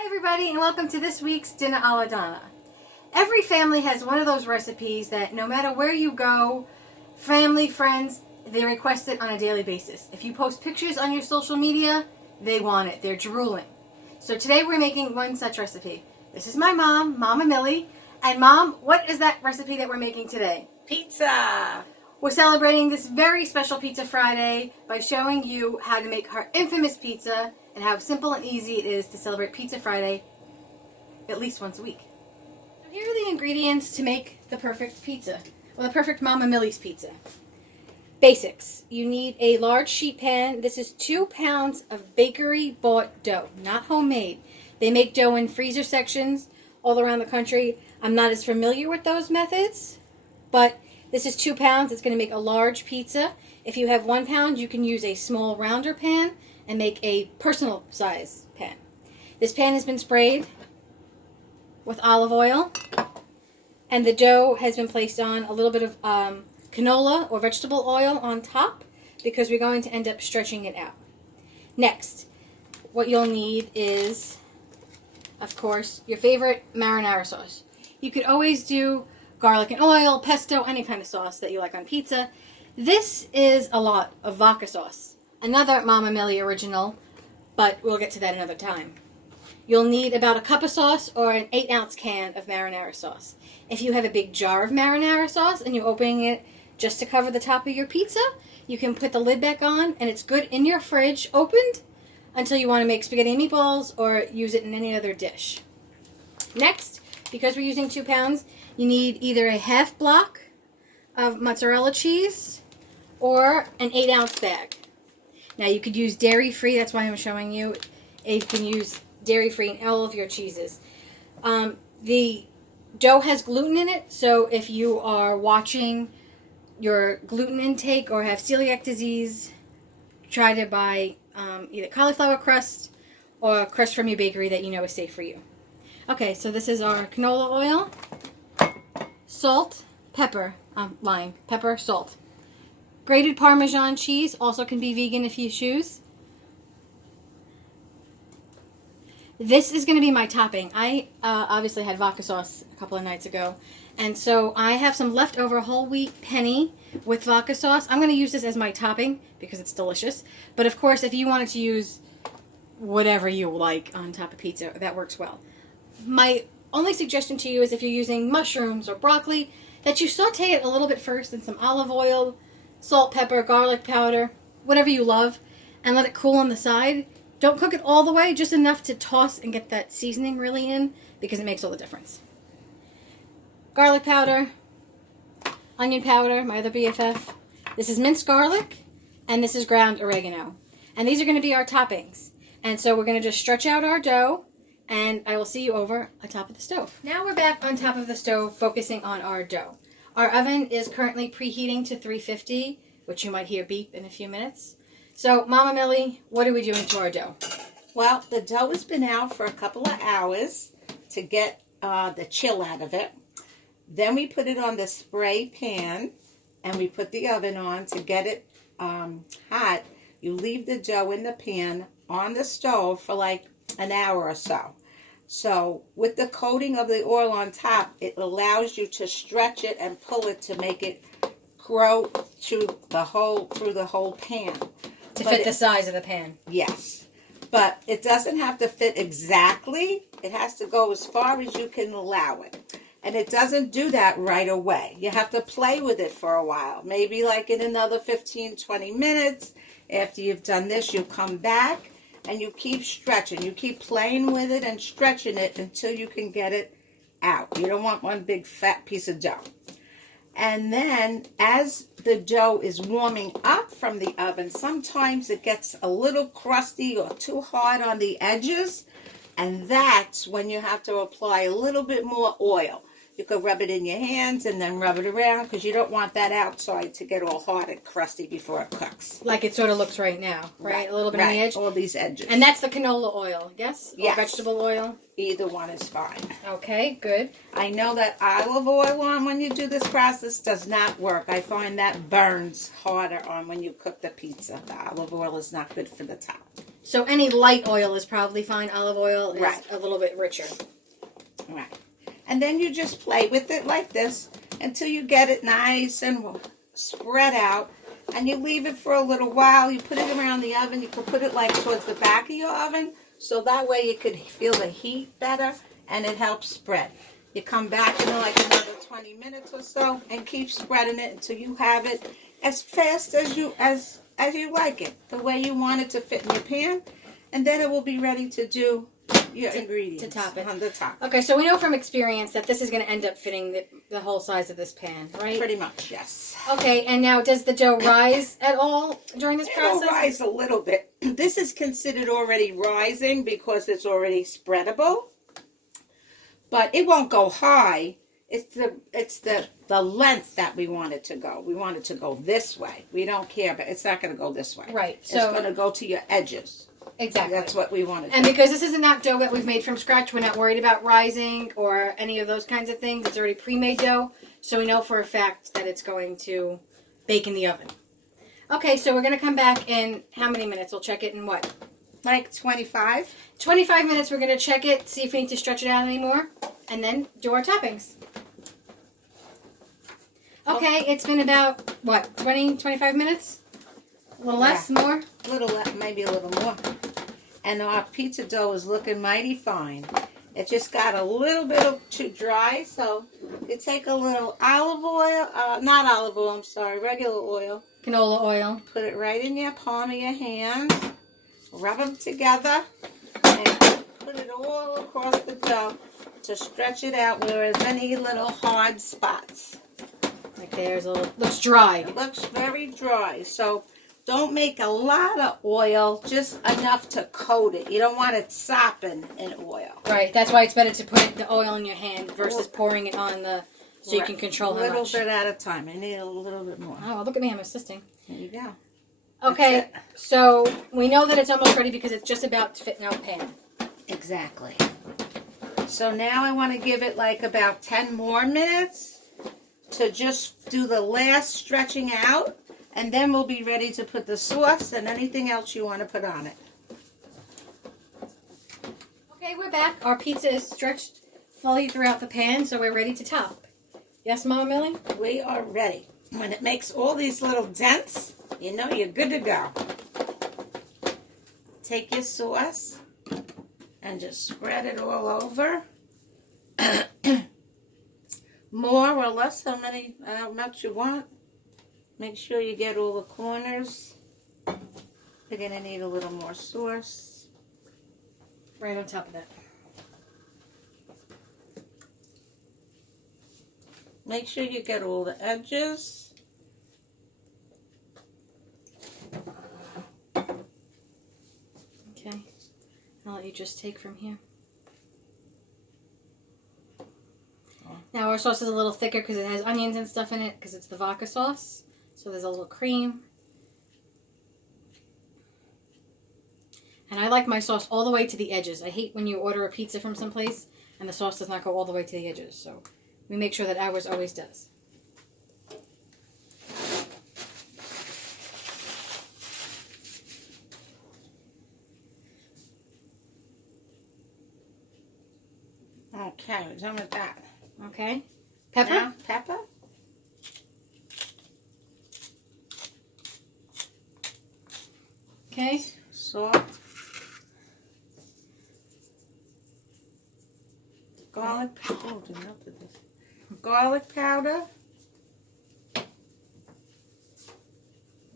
Hi everybody and welcome to this week's Dinner a la Donna. Every family has one of those recipes that no matter where you go, family, friends, they request it on a daily basis. If you post pictures on your social media, they want it. They're drooling. So today we're making one such recipe. This is my mom, Mama Milley. And Mom, what is that recipe that we're making today? Pizza! We're celebrating this very special Pizza Friday by showing you how to make her infamous pizza and how simple and easy it is to celebrate Pizza Friday at least once a week. So here are the ingredients to make the perfect pizza, or the perfect Mama Milley's pizza. Basics. You need a large sheet pan. This is 2 pounds of bakery bought dough, not homemade. They make dough in freezer sections all around the country. I'm not as familiar with those methods, but this is 2 pounds. It's going to make a large pizza. If you have 1 pound, you can use a small rounder pan and make a personal size pan. This pan has been sprayed with olive oil, and the dough has been placed on a little bit of canola or vegetable oil on top because we're going to end up stretching it out. Next, what you'll need is, of course, your favorite marinara sauce. You could always do garlic and oil, pesto, any kind of sauce that you like on pizza. This is a lot of vodka sauce. Another Mama Milley original, but we'll get to that another time. You'll need about a cup of sauce or an 8-ounce can of marinara sauce. If you have a big jar of marinara sauce and you're opening it just to cover the top of your pizza, you can put the lid back on and it's good in your fridge opened until you want to make spaghetti and meatballs or use it in any other dish. Next, because we're using 2 pounds, you need either a half block of mozzarella cheese or an 8-ounce bag. Now you could use dairy-free, that's why I'm showing you. You can use dairy-free in all of your cheeses. The dough has gluten in it, so if you are watching your gluten intake or have celiac disease, try to buy either cauliflower crust or crust from your bakery that you know is safe for you. Okay, so this is our canola oil, salt, pepper, lime, pepper, salt. Grated Parmesan cheese, also can be vegan if you choose. This is going to be my topping. I obviously had vodka sauce a couple of nights ago, and so I have some leftover whole wheat penny with vodka sauce. I'm going to use this as my topping because it's delicious. But of course, if you wanted to use whatever you like on top of pizza, that works well. My only suggestion to you is if you're using mushrooms or broccoli, that you saute it a little bit first in some olive oil, salt, pepper, garlic powder, whatever you love, and let it cool on the side. Don't cook it all the way, just enough to toss and get that seasoning really in because it makes all the difference. Garlic powder, onion powder, my other BFF. This is minced garlic, and this is ground oregano. And these are going to be our toppings. And so we're going to just stretch out our dough, and I will see you over atop of the stove. Now we're back on top of the stove, focusing on our dough. Our oven is currently preheating to 350, which you might hear beep in a few minutes. So, Mama Milley, what are we doing to our dough? Well, the dough has been out for a couple of hours to get the chill out of it. Then we put it on the spray pan, and we put the oven on to get it hot. You leave the dough in the pan on the stove for like an hour or so. So with the coating of the oil on top, it allows you to stretch it and pull it to make it grow through the whole pan. To fit the size of the pan. Yes. But it doesn't have to fit exactly. It has to go as far as you can allow it. And it doesn't do that right away. You have to play with it for a while. Maybe like in another 15, 20 minutes. After you've done this, you come back. And you keep stretching. You keep playing with it and stretching it until you can get it out. You don't want one big fat piece of dough. And then as the dough is warming up from the oven, sometimes it gets a little crusty or too hard on the edges. And that's when you have to apply a little bit more oil. You could rub it in your hands and then rub it around because you don't want that outside to get all hard and crusty before it cooks. Like it sort of looks right now, right? A little bit on the edge? All these edges. And that's the canola oil, yes? Yes. Or vegetable oil? Either one is fine. Okay, good. I know that olive oil on when you do this process does not work. I find that burns harder on when you cook the pizza. The olive oil is not good for the top. So any light oil is probably fine. Olive oil is Right. a little bit richer. Right. And then you just play with it like this until you get it nice and spread out. And you leave it for a little while. You put it around the oven. You can put it like towards the back of your oven. So that way you could feel the heat better and it helps spread. You come back in like another 20 minutes or so and keep spreading it until you have it as fast as you like it, the way you want it to fit in your pan, and then it will be ready to do your ingredients to top it on the top. Okay, so we know from experience that this is going to end up fitting the whole size of this pan, right? Pretty much, yes. Okay, and now does the dough rise at all during this process? It'll rise a little bit. This is considered already rising because it's already spreadable, but it won't go high. It's the length that we want it to go. We want it to go this way. We don't care, but it's not going to go this way. Right. It's So going to go to your edges. exactly. That's what we want to do. And because this isn't that dough that we've made from scratch, we're not worried about rising or any of those kinds of things. It's already pre-made dough, so we know for a fact that it's going to bake in the oven. Okay, so we're going to come back in how many minutes? We'll check it in what? Like 25. 25 minutes. We're going to check it, see if we need to stretch it out anymore, and then do our toppings. Okay, it's been about, what, 20, 25 minutes? A little less, more? A little less, maybe a little more. And our pizza dough is looking mighty fine. It just got a little bit too dry, so you take a little olive oil, not olive oil, I'm sorry, regular oil. Canola oil. Put it right in your palm of your hand. Rub them together and put it all across the dough to stretch it out where there's any little hard spots. Like there's a little, looks dry. It looks very dry, so don't make a lot of oil, just enough to coat it. You don't want it sopping in oil. Right, that's why it's better to put the oil in your hand versus pouring it on the, so you can control how much. A little bit at a time. I need a little bit more. Oh, look at me, I'm assisting. There you go. Okay, so we know that it's almost ready because it's just about to fit in our pan. Exactly. So now I want to give it like about 10 more minutes to just do the last stretching out, and then we'll be ready to put the sauce and anything else you want to put on it. Okay, we're back. Our pizza is stretched fully throughout the pan, so we're ready to top. Yes, Mama Milley? We are ready. When it makes all these little dents, you know you're good to go. Take your sauce and just spread it all over. More or less, how much you want. Make sure you get all the corners. You're going to need a little more sauce. Right on top of that. Make sure you get all the edges. Okay. I'll let you just take from here. Now our sauce is a little thicker because it has onions and stuff in it because it's the vodka sauce. So there's a little cream. And I like my sauce all the way to the edges. I hate when you order a pizza from someplace and the sauce does not go all the way to the edges. So we make sure that ours always does. Okay, we're done with that. Okay. Pepper? Now, pepper. Okay. Salt. Garlic powder. Oh, did not put this. Garlic powder.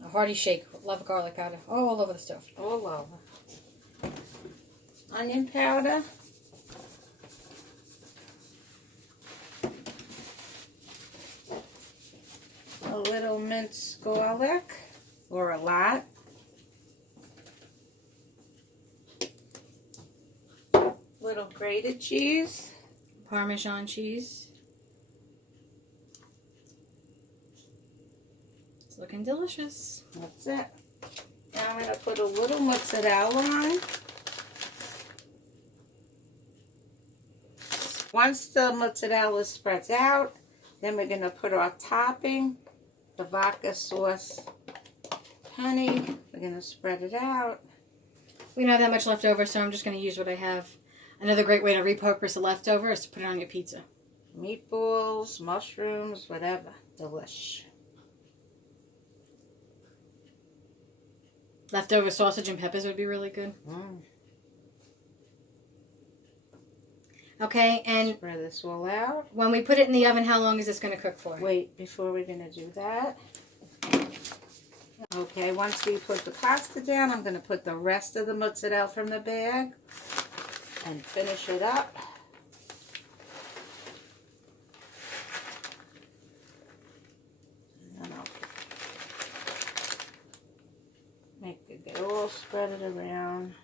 A hearty shake. Love garlic powder. Oh, all over the stove. All over. Onion powder. A little minced garlic, or a lot. Little grated cheese. Parmesan cheese. It's looking delicious. That's it. Now I'm going to put a little mozzarella on. Once the mozzarella spreads out, then we're going to put our topping, the vodka sauce, honey. We're going to spread it out. We don't have that much left over, so I'm just going to use what I have. Another great way to repurpose a leftover is to put it on your pizza. Meatballs, mushrooms, whatever. Delish. Leftover sausage and peppers would be really good. Okay, and spread this all out. When we put it in the oven, how long is this going to cook for? Wait, before we're going to do that. Okay, once we put the pasta down, I'm going to put the rest of the mozzarella from the bag and finish it up. And then I'll make it all spread it around.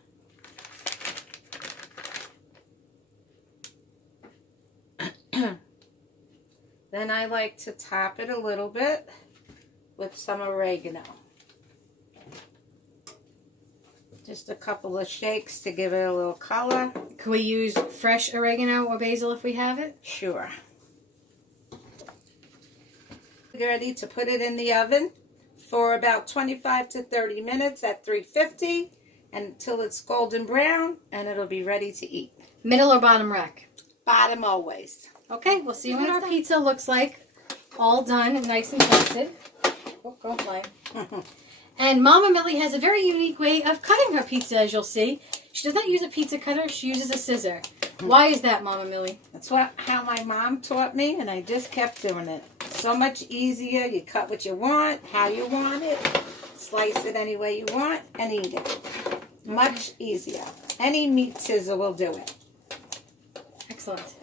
Then I like to top it a little bit with some oregano. Just a couple of shakes to give it a little color. Can we use fresh oregano or basil if we have it? Sure. Ready to put it in the oven for about 25 to 30 minutes at 350 until it's golden brown, and it'll be ready to eat. Middle or bottom rack? Bottom always. Okay, we'll see what our pizza looks like. All done and nice and toasted. Oh, go fly. And Mama Milley has a very unique way of cutting her pizza, as you'll see. She does not use a pizza cutter, she uses a scissor. Why is that, Mama Milley? That's how my mom taught me, and I just kept doing it. So much easier. You cut what you want, how you want it, slice it any way you want, and eat it. Much easier. Any meat scissor will do it. Excellent.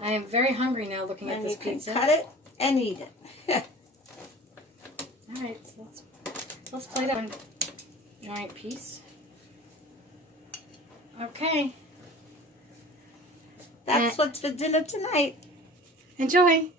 I am very hungry now looking at this pizza. You can cut it and eat it. All right, so let's plate out a giant piece. Okay. That's what's for dinner tonight. Enjoy.